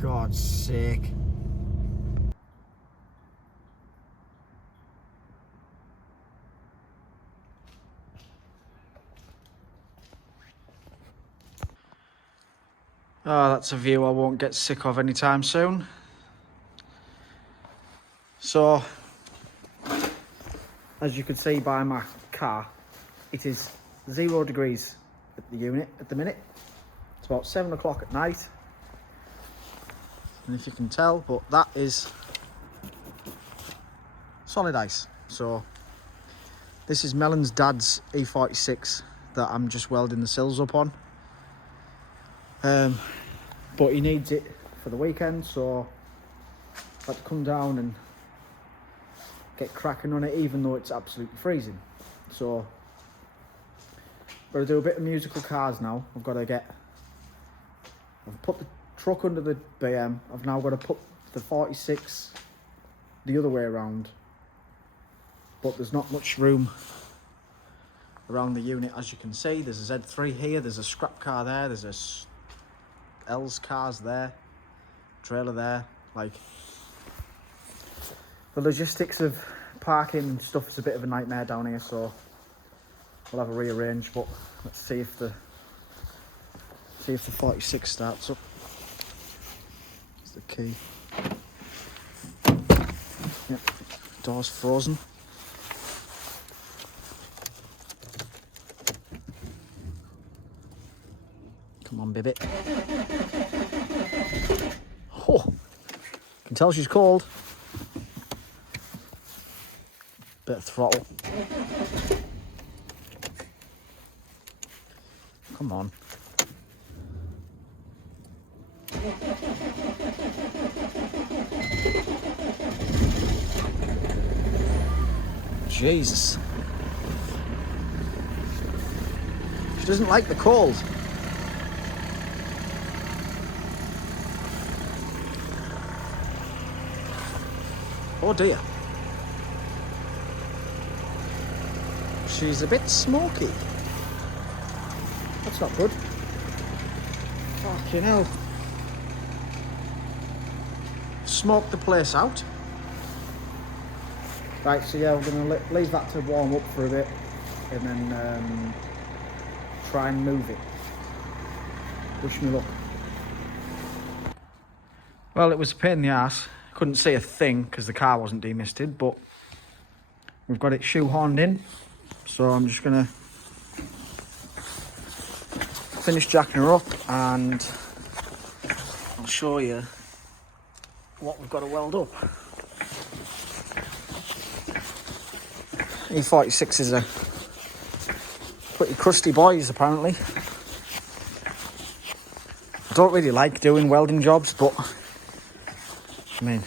God's sake. Oh, that's a view I won't get sick of anytime soon. So, as you can see by my car, it is 0 degrees at the unit at the minute. It's about 7 o'clock at night. And if you can tell, but that is solid ice. So, this is Melon's dad's E46 that I'm just welding the sills up on. But he needs it for the weekend, so I had to come down and get cracking on it, even though it's absolutely freezing. So I've got to do a bit of musical cars now. I've put the truck under the BM. I've now got to put the 46 the other way around, but there's not much room around the unit. As you can see, there's a Z3 here, there's a scrap car there, there's a L's cars there, trailer there. Like, the logistics of parking and stuff is a bit of a nightmare down here, so we'll have a rearrange. But let's see if the 46 starts up. It's the key. Yep, door's frozen. Come on, baby. Oh, can tell she's cold. Bit of throttle. Come on. Jesus. She doesn't like the cold. Oh dear. She's a bit smoky. That's not good. Fucking hell. Smoke the place out. Right, so yeah, we're going to leave that to warm up for a bit and then try and move it. Wish me luck. Well, it was a pain in the ass. Couldn't see a thing because the car wasn't demisted, but we've got it shoehorned in. So I'm just going to finish jacking her up and I'll show you what we've got to weld up. E46 are pretty crusty boys, apparently. I don't really like doing welding jobs, but I mean,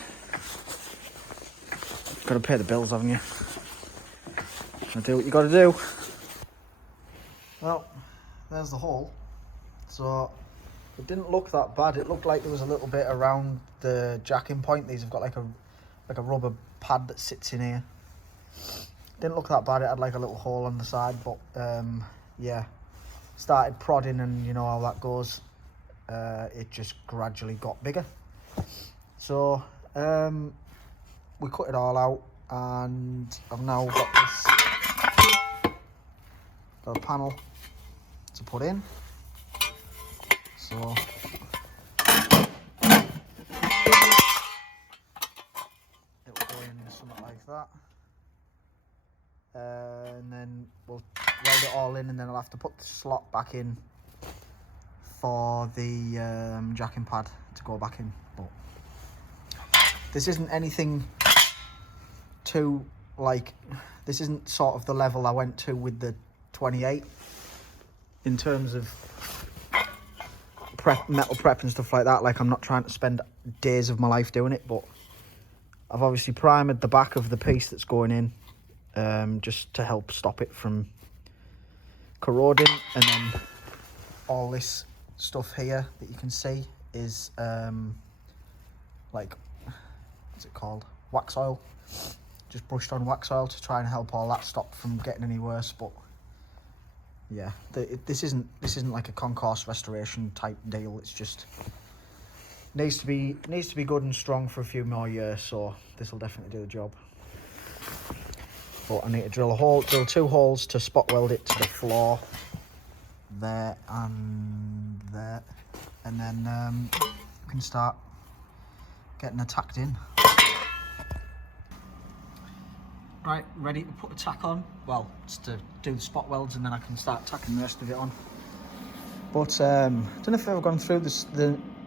got to pay the bills, haven't you? Gotta do what you got to do. Well, there's the hole. So it didn't look that bad. It looked like there was a little bit around the jacking point. These have got like a rubber pad that sits in here. Didn't look that bad. It had like a little hole on the side, but yeah, started prodding, and you know how that goes. It just gradually got bigger. So we cut it all out, and I've now got a panel to put in. So it'll go in something like that. And then we'll weld it all in, and then I'll have to put the slot back in for the jacking pad to go back in. But this isn't anything too, like, this isn't sort of the level I went to with the 28 in terms of metal prep and stuff like that. Like, I'm not trying to spend days of my life doing it, but I've obviously primed the back of the piece that's going in, just to help stop it from corroding. And then all this stuff here that you can see is like, what's it called, wax oil. Just brushed on wax oil to try and help all that stop from getting any worse. But yeah, this isn't like a concourse restoration type deal. It's just Needs to be good and strong for a few more years, so this will definitely do the job. But I need to drill 2 holes to spot weld it to the floor, there and there, and then we can start getting the tacked in. Right, ready to put the tack on. Well, it's to do the spot welds, and then I can start tacking the rest of it on. But I don't know if I've ever gone through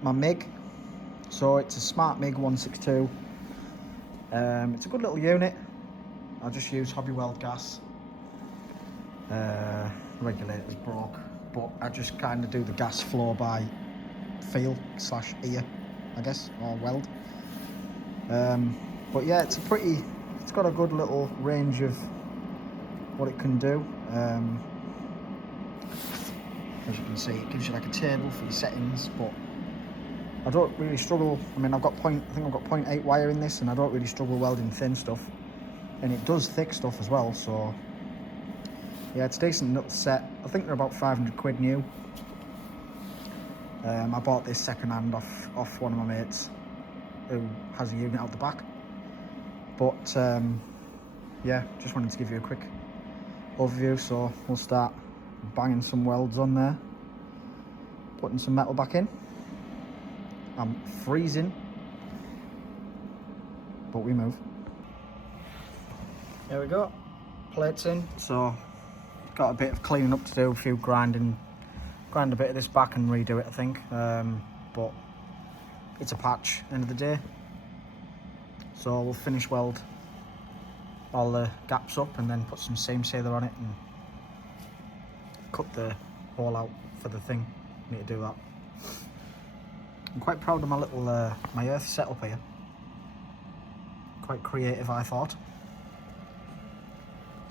my MIG. So it's a Smart MIG 162. It's a good little unit. I just use hobby weld gas. Regulator's broke, but I just kind of do the gas flow by feel / ear, I guess, or weld. But yeah, it's got a good little range of what it can do. As you can see, it gives you like a table for your settings, but I don't really struggle. I mean, I think I've got 0.8 wire in this, and I don't really struggle welding thin stuff. And it does thick stuff as well, so yeah, it's a decent little set. I think they're about 500 quid new. I bought this second hand off one of my mates who has a unit out the back. But yeah, just wanted to give you a quick overview. So we'll start banging some welds on there, putting some metal back in. I'm freezing, but we move. There we go, plates in. So got a bit of cleaning up to do, a few grind a bit of this back and redo it, I think. But it's a patch, end of the day. So we'll finish weld all the gaps up and then put some seam sealer on it and cut the hole out for the thing. Need to do that. I'm quite proud of my little my earth setup here. Quite creative, I thought.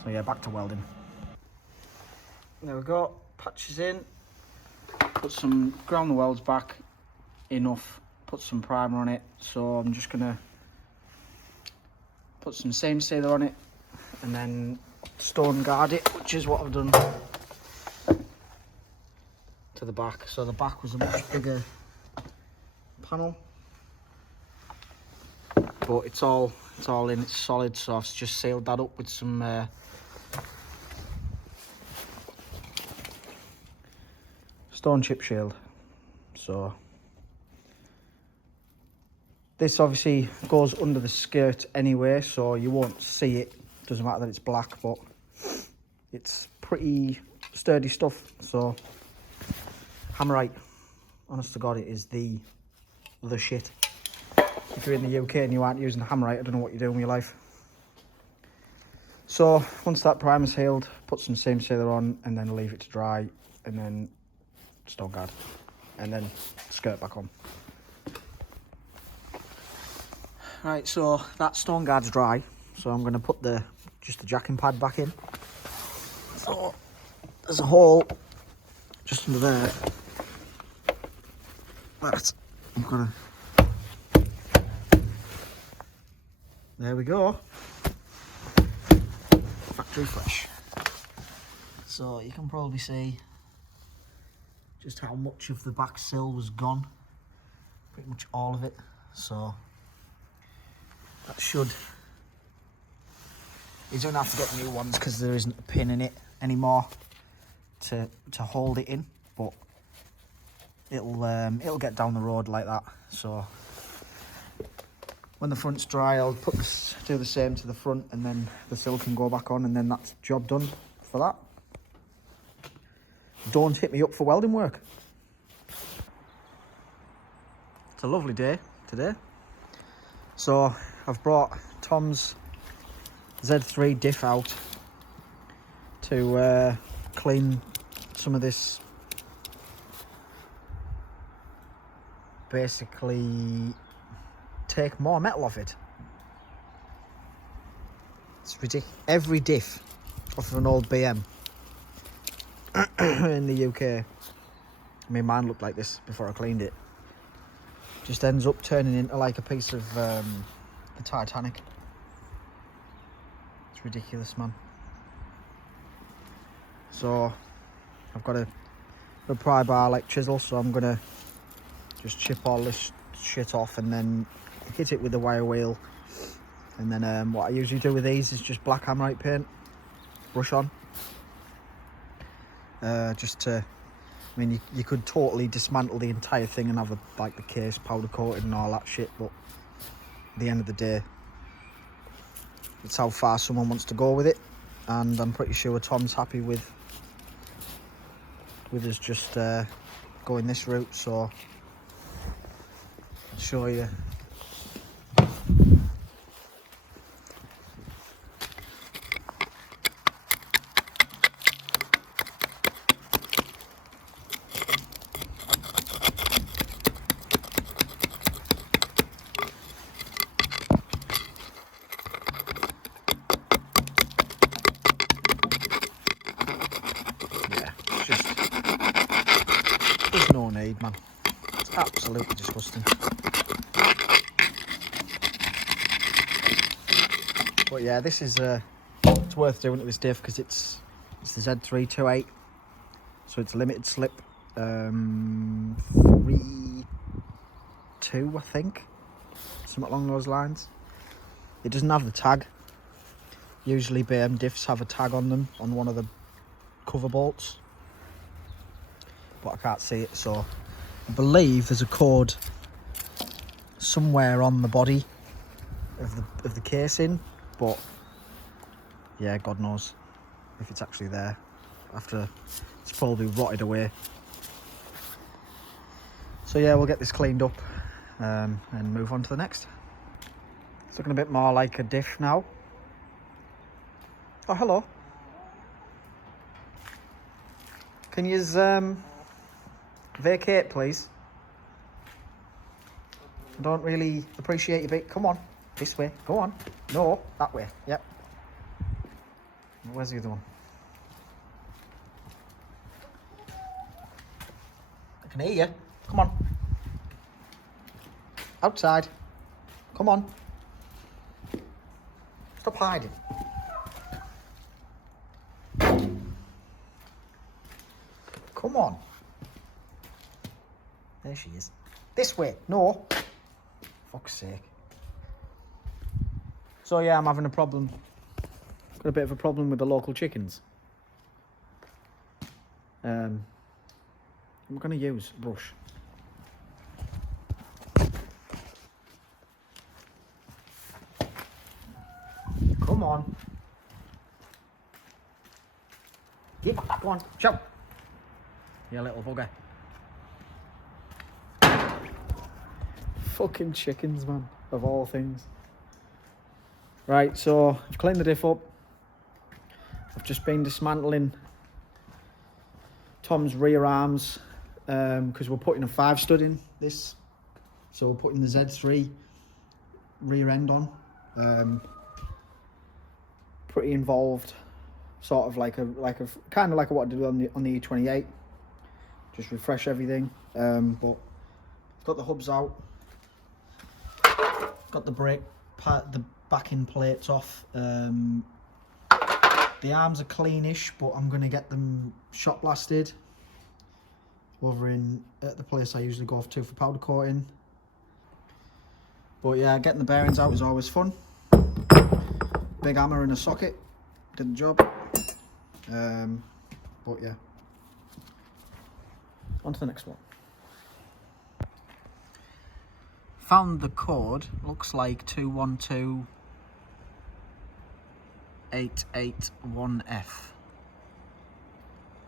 So yeah, back to welding. There we go, patches in. Ground the welds back enough, put some primer on it. So I'm just gonna put some seam sealer on it and then stone guard it, which is what I've done to the back. So the back was a much bigger panel, but it's all in, it's solid. So I've just sealed that up with some stone chip shield. So this obviously goes under the skirt anyway, so you won't see it. Doesn't matter that it's black, but it's pretty sturdy stuff. So Hammerite, honest to God, it is the shit. If you're in the UK and you aren't using Hammerite, I don't know what you're doing with your life. So once that primer's healed, put some seam sealer on and then leave it to dry, and then stone guard, and then skirt back on. Right, so that stone guard's dry, so I'm going to put just the jacking pad back in. So there's a hole just under there. I'm gonna. There we go. Factory fresh. So you can probably see just how much of the back sill was gone. Pretty much all of it. So that should. You don't have to get new ones because there isn't a pin in it anymore to hold it in, but it'll get down the road like that. So when the front's dry, I'll do the same to the front, and then the sill can go back on, and then that's job done for that. Don't hit me up for welding work. It's a lovely day today. So I've brought Tom's Z3 diff out to clean some of this, basically take more metal off it. It's ridiculous. Every diff off of an old BM in the UK, I mean, mine looked like this before I cleaned it, just ends up turning into like a piece of the Titanic. It's ridiculous, man. So I've got a pry bar like chisel, so I'm gonna just chip all this shit off, and then hit it with the wire wheel. And then what I usually do with these is just black hammerite paint, brush on. Just to, I mean, you could totally dismantle the entire thing and have like the case powder coated and all that shit, but at the end of the day, it's how far someone wants to go with it, and I'm pretty sure Tom's happy with us just going this route, so I'll show you. There's no need, man. It's absolutely disgusting. But yeah, this is it's worth doing it this diff because it's the Z328, so it's limited slip 3.2, I think, something along those lines. It doesn't have the tag. Usually BM diffs have a tag on them on one of the cover bolts, but I can't see it, so I believe there's a code somewhere on the body of the casing, but yeah, God knows if it's actually there after it's probably rotted away. So yeah, we'll get this cleaned up and move on to the next. It's looking a bit more like a diff now. Oh, hello. Can you vacate, please? I don't really appreciate your bit. Come on, this way. Go on. No, that way. Yep. Where's the other one? I can hear you. Come on. Outside. Come on. Stop hiding. Come on. There she is. This way. No. Fuck's sake. So yeah, I'm having a problem. Got a bit of a problem with the local chickens. I'm going to use a brush. Come on. Give up that one. Show. You little bugger. Fucking chickens, man. Of all things. Right, so I've cleaned the diff up. I've just been dismantling Tom's rear arms because we're putting a 5-stud in this. So we're putting the Z3 rear end on. Pretty involved, sort of like a kind of like what I did on the E28. Just refresh everything. But I've got the hubs out. Got the brake part, the backing plates off. The arms are cleanish, but I'm going to get them shot blasted over at the place I usually go off to for powder coating. But yeah, getting the bearings out is always fun. Big hammer and a socket did the job. But yeah, on to the next one. Found the code. Looks like 212881F.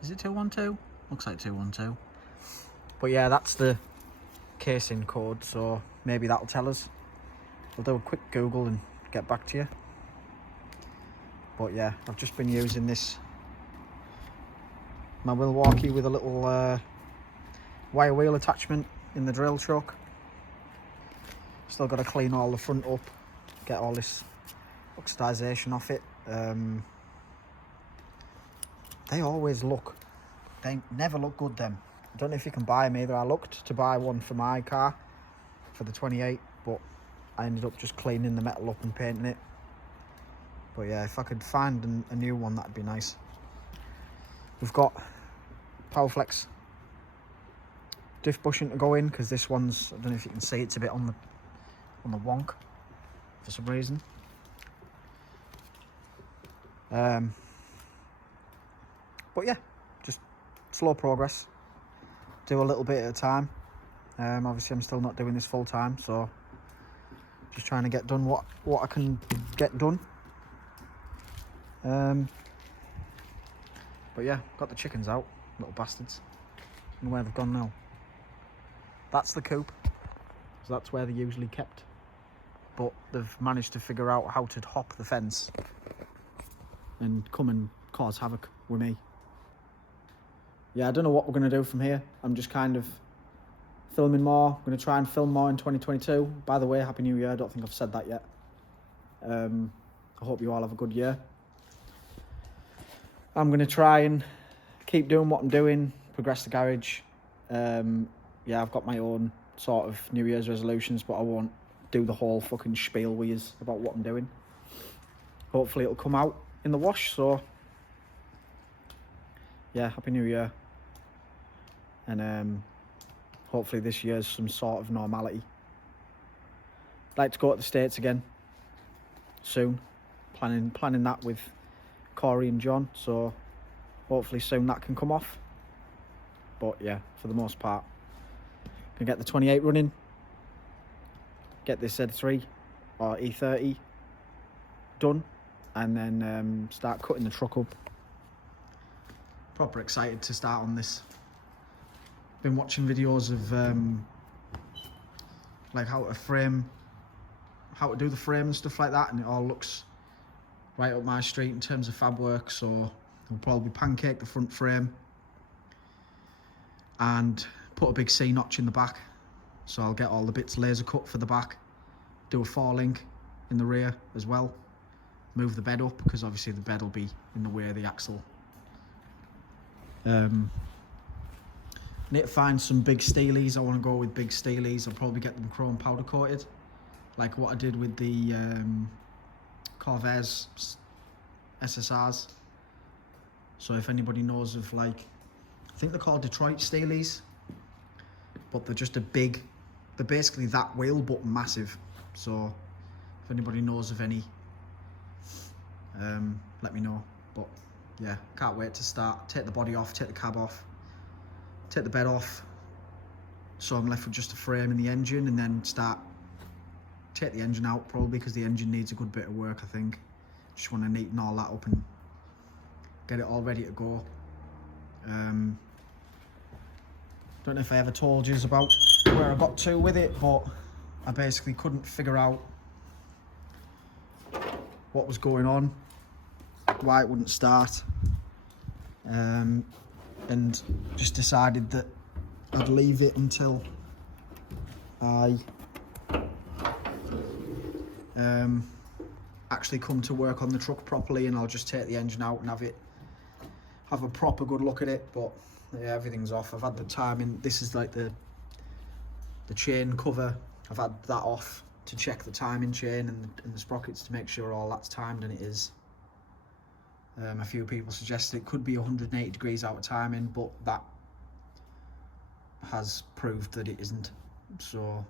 Is it 212? Looks like 212. But yeah, that's the casing code, so maybe that'll tell us. We'll do a quick Google and get back to you. But yeah, I've just been using my Milwaukee with a little wire wheel attachment in the drill truck. Still got to clean all the front up, get all this oxidization off it. They always look, they never look good, them. I don't know if you can buy them either. I looked to buy one for my car for the 28, but I ended up just cleaning the metal up and painting it. But yeah, if I could find a new one, that'd be nice. We've got Powerflex diff bushing to go in, because this one's, I don't know if you can see, it's a bit on the wonk for some reason. But yeah, just slow progress, do a little bit at a time. Obviously I'm still not doing this full time, so just trying to get done what I can get done. But yeah, got the chickens out, little bastards. I don't know where they've gone now. That's the coop, so that's where they're usually kept. But they've managed to figure out how to hop the fence and come and cause havoc with me. Yeah, I don't know what we're going to do from here. I'm just kind of filming more. I'm going to try and film more in 2022. By the way, Happy New Year. I don't think I've said that yet. I hope you all have a good year. I'm going to try and keep doing what I'm doing, progress the garage. Yeah, I've got my own sort of New Year's resolutions, but I won't do the whole fucking spiel with you about what I'm doing. Hopefully it'll come out in the wash, so yeah, Happy New Year. And hopefully this year's some sort of normality. I'd like to go to the States again soon. Planning that with Corey and John, so hopefully soon that can come off. But yeah, for the most part, can get the 28 running, get this Z3 or E30 done, and then start cutting the truck up. Proper excited to start on this. Been watching videos of like how to do the frame and stuff like that, and it all looks right up my street in terms of fab work. So I'll probably pancake the front frame and put a big C notch in the back, so I'll get all the bits laser cut for the back, do a 4-link in the rear as well, move the bed up because obviously the bed will be in the way of the axle. Need to find some big steelies. I want to go with big steelies. I'll probably get them chrome powder coated, like what I did with the Corvairs SSRs. So if anybody knows of, like, I think they're called Detroit steelies, but they're just they're basically that wheel but massive. So if anybody knows of any, let me know. But yeah, can't wait to start. Take the body off, take the cab off, take the bed off, so I'm left with just a frame and the engine, and then take the engine out probably, because the engine needs a good bit of work, I think. Just want to neaten all that up and get it all ready to go. Don't know if I ever told you about where I got to with it, but I basically couldn't figure out what was going on, why it wouldn't start, and just decided that I'd leave it until I actually come to work on the truck properly, and I'll just take the engine out and have a proper good look at it. But yeah, everything's off. I've had the timing. This is like the chain cover. I've had that off to check the timing chain and the sprockets to make sure all that's timed, and it is. A few people suggested it could be 180 degrees out of timing, but that has proved that it isn't. So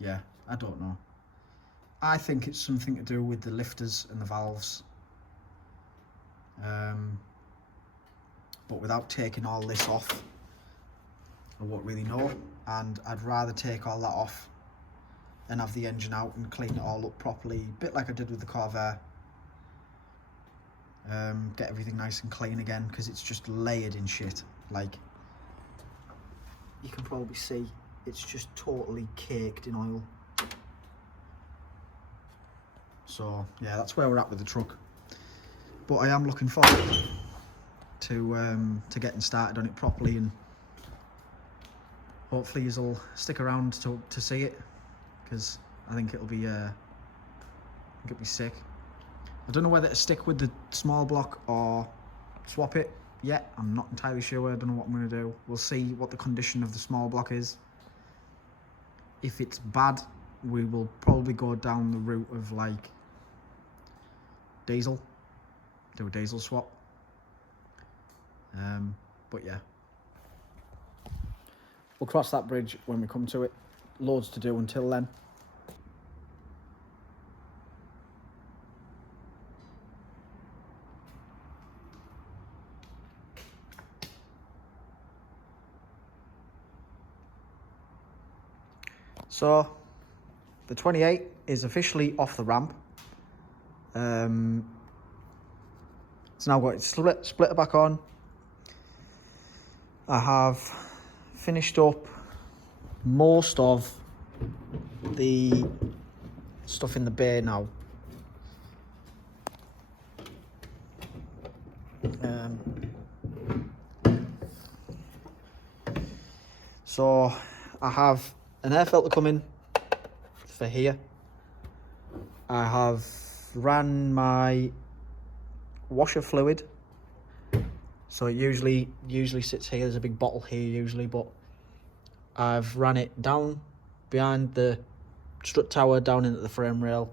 yeah, I don't know. I think it's something to do with the lifters and the valves. But without taking all this off, I won't really know, and I'd rather take all that off and have the engine out and clean it all up properly, a bit like I did with the Corvair. Get everything nice and clean again, because it's just layered in shit. Like, you can probably see, it's just totally caked in oil. So yeah, that's where we're at with the truck. But I am looking forward to getting started on it properly, and hopefully you'll stick around to see it, because I think it'll be sick. I don't know whether to stick with the small block or swap it yet. I'm not entirely sure. I don't know what I'm going to do. We'll see what the condition of the small block is. If it's bad, we will probably go down the route of like diesel, do a diesel swap. But yeah, we'll cross that bridge when we come to it. Loads to do until then. So, the 28 is officially off the ramp. It's now got its splitter back on. I have finished up most of the stuff in the bay now. So I have an air filter coming for here. I have ran my washer fluid, so it usually sits here. There's a big bottle here usually, but I've ran it down behind the strut tower, down into the frame rail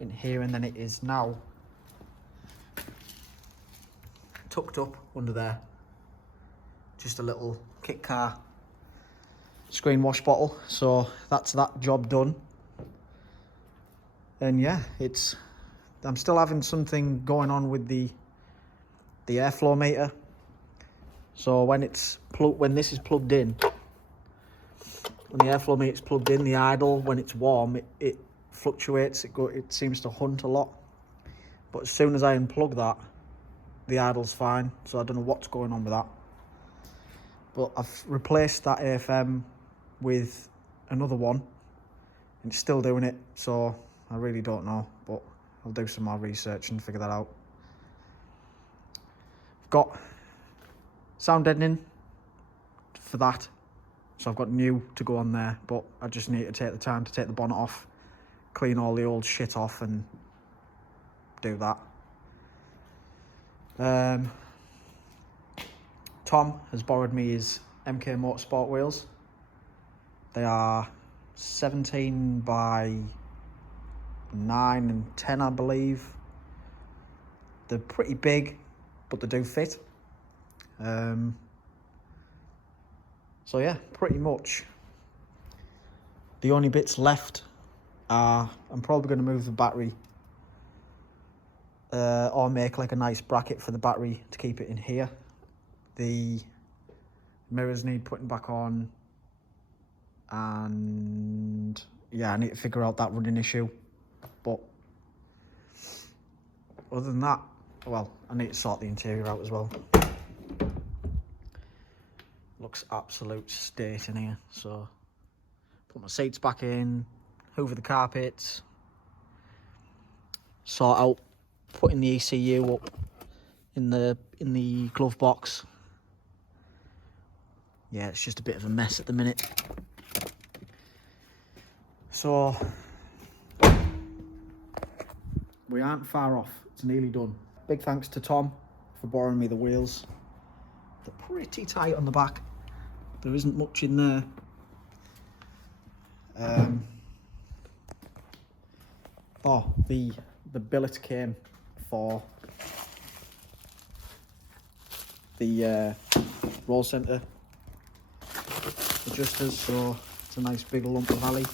in here, and then it is now tucked up under there. Just a little kit car screen wash bottle, so that's that job done. And yeah, I'm still having something going on with the airflow meter. So when this is plugged in, when the airflow meter's plugged in, the idle, when it's warm, it fluctuates. It seems to hunt a lot. But as soon as I unplug that, the idle's fine. So I don't know what's going on with that. But I've replaced that AFM with another one, and it's still doing it. So I really don't know, but I'll do some more research and figure that out. I've got sound deadening for that, so I've got new to go on there, but I just need to take the time to take the bonnet off, clean all the old shit off and do that. Tom has borrowed me his MK Motorsport wheels. They are 17 by 9 and 10, I believe. They're pretty big, but they do fit. So yeah, pretty much the only bits left are, I'm probably going to move the battery, or make like a nice bracket for the battery to keep it in here. The mirrors need putting back on, and yeah, I need to figure out that running issue. But other than that, well, I need to sort the interior out as well. Looks absolute state in here. So put my seats back in, hoover the carpets, sort out putting the ECU up in the glove box. Yeah, it's just a bit of a mess at the minute. So we aren't far off. It's nearly done. Big thanks to Tom for borrowing me the wheels. They're pretty tight on the back. There isn't much in there. The billet came for the roll centre adjusters, so it's a nice big lump of alley.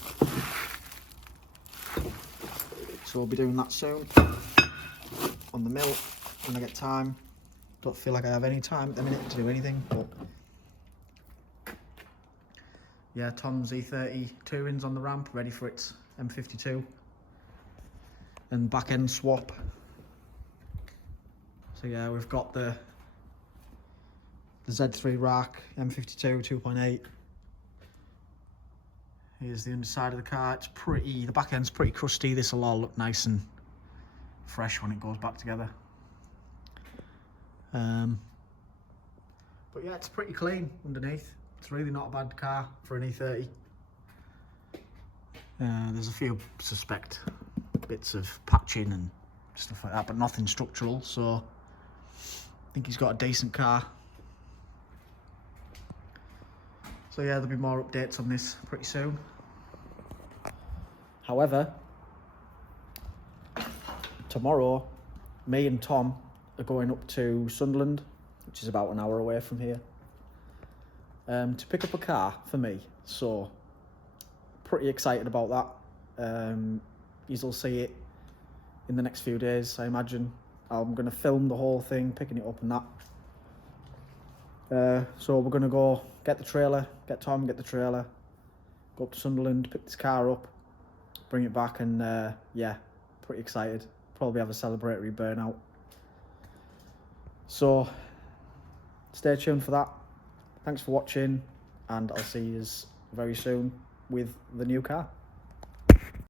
So we'll be doing that soon on the mill when I get time. Don't feel like I have any time at the minute to do anything, but yeah, Tom's E30 touring's on the ramp, ready for its M52 and back end swap. So yeah, we've got the Z3 rack, M52 2.8. Here's the underside of the car. It's pretty, the back end's pretty crusty. This will all look nice and fresh when it goes back together. But yeah, it's pretty clean underneath. It's really not a bad car for an E30. There's a few suspect bits of patching and stuff like that, but nothing structural, so I think he's got a decent car. So yeah, there'll be more updates on this pretty soon. However, tomorrow, me and Tom are going up to Sunderland, which is about an hour away from here. to pick up a car for me. So pretty excited about that. You'll see it in the next few days, I imagine. I'm going to film the whole thing, picking it up and that. So we're going to go get the trailer, get Tom, get the trailer, go up to Sunderland, pick this car up, bring it back, and yeah, pretty excited. Probably have a celebratory burnout. So stay tuned for that. Thanks for watching, and I'll see you very soon with the new car.